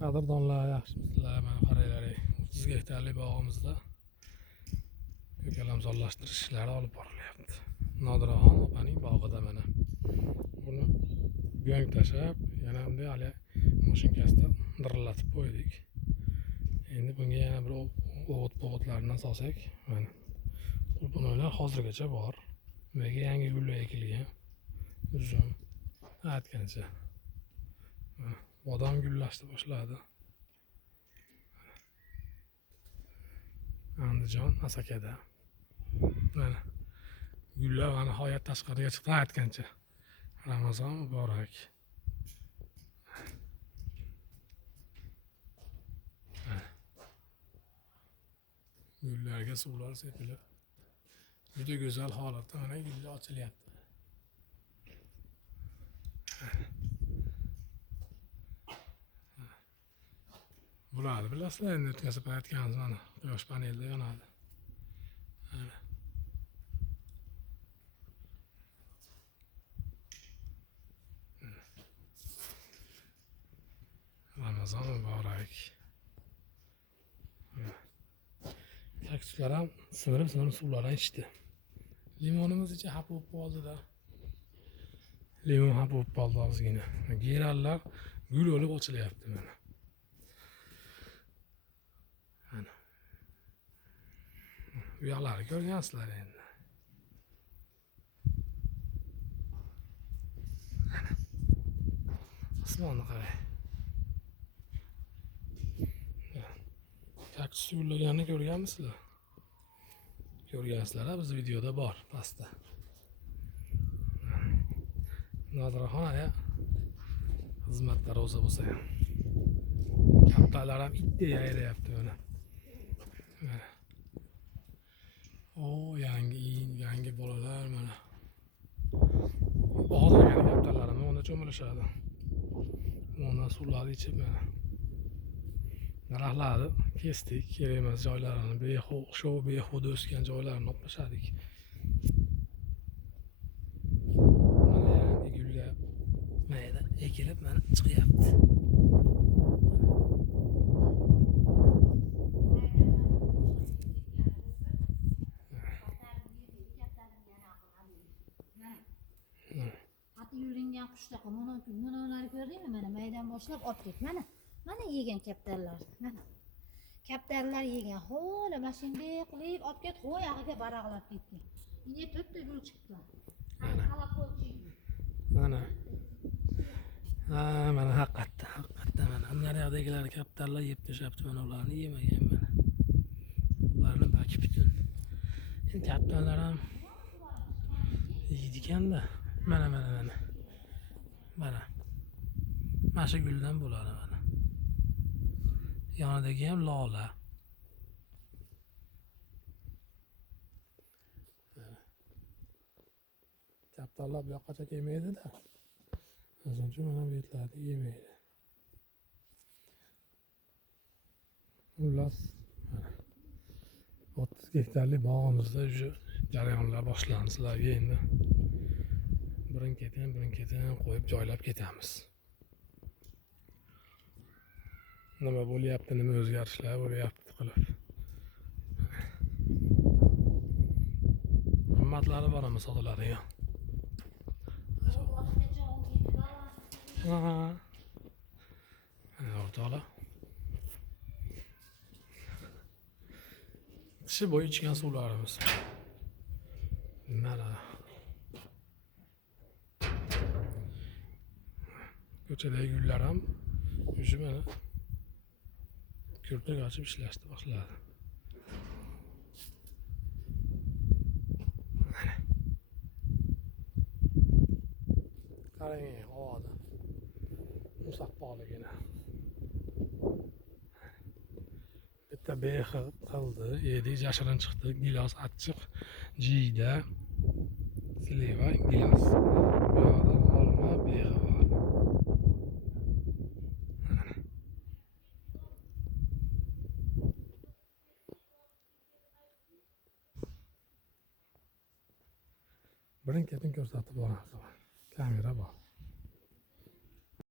Qadrdonlar, yaxshimisizlar? Mana qaranglar, 30 gektarlik bog'imizda ko'kalamzorlashtirish ishlari olib borilyapti. Nodiraxon opaning bog'ida mana. Buni go'ng tashlab, yana bunday hali mashinkasida dirillatib qo'ydik. Endi bunga yana bir o'g'it-bo'g'itlardan solsak, mana. Qulupnaylar hozirgacha bor. Bunga yangi gullar ekilgan. Uzum, aytgancha. Bodom gullashni boshladi. Andijon, Asakada. Mana gullar va nihoyat tashqariga chiqdi aytgancha. Ramazon muborak. Gullarga suvlar sepilib, juda go'zal holatda mana gullar ochilyapti. Bularni bilasizlar, endi o'tkazib aytganmiz mana quyosh panelida yonadi. Ramazon muborak. Kaktuslar ham simirib suvlardan ichdi. Limonimiz ichi hap bo'lib qoldi-da. Limon hap bo'lib qoldi ozgina. Gerallar gul olib ochilyapti mana. Mana. Bu yoqlarni ko'rgansizlar endi. Mana. Osmonni qarang. Kaktus gullaganini ko'rganmisizlar? Ko'rgansizlar, biz videoda bor pastda. Nodiraxon aya xizmatda ro'za bo'lsa ham. Kaptalar ham itdek yayrayapti mana. O, yangi bolalar mana. Hozirgi kaptalarimiz onda cho'milishadi. Ondan suvlarni ichib mana. Daraxtlarni kesdik, kerak emas joylarini, behuda o'sgan joylarini olib tashladik. Mana yangi gullar mayda ekilib mana chiqyapti. Hatto yuringan qushdaqa monolar ko'rdingmi? Mana maydan boshlab olib ket. Mana yegan kaptarlar. Mana. Kaptarlar yegan. Xo'la mashinada qilib olib ket, qo'yag'iga baraqlab ketgan. Yine 4 ta gul chiqdi. Mana. Mana haqiqatda mana. Naryoqdagilar kaptarlar yeb tashlabdi, mana ularni yemagan mana. Ularni baki butun. Endi kaptarlar ham yeydi-kanda. Mana. Mana shu guldan bo'ladi mana. Yonidagi ham lola. Kaptarlar bu yoqqacha kelmaydi-da. O'zuncha mana bu yerlarni yemaydi. Xullas, 30 gektarlik bog'imizda jarayonlar boshlandi. Sizlarga endi birin-ketin qo'yib joylab ketamiz. Nima bo'lyapti, nima o'zgarishlar bo'lyapti qilib. Qimmatlari borami sotiladigan? O'rtoqlar. Kishi bo'yi ichgan suvlarimiz. Mana. Ko'chadagi gullar ham o'sha mana ko'prik ochib ishlashni boshladi. Qarang, havoda musaffoligini. Bitta bexil qildi, yedik, jashirin chiqdi, gilos achchiq, jiyda, sliva, gilos. Bu yoqda olma, bexil. Birin-ketin ko'rsatib boramiz. Kamera bor.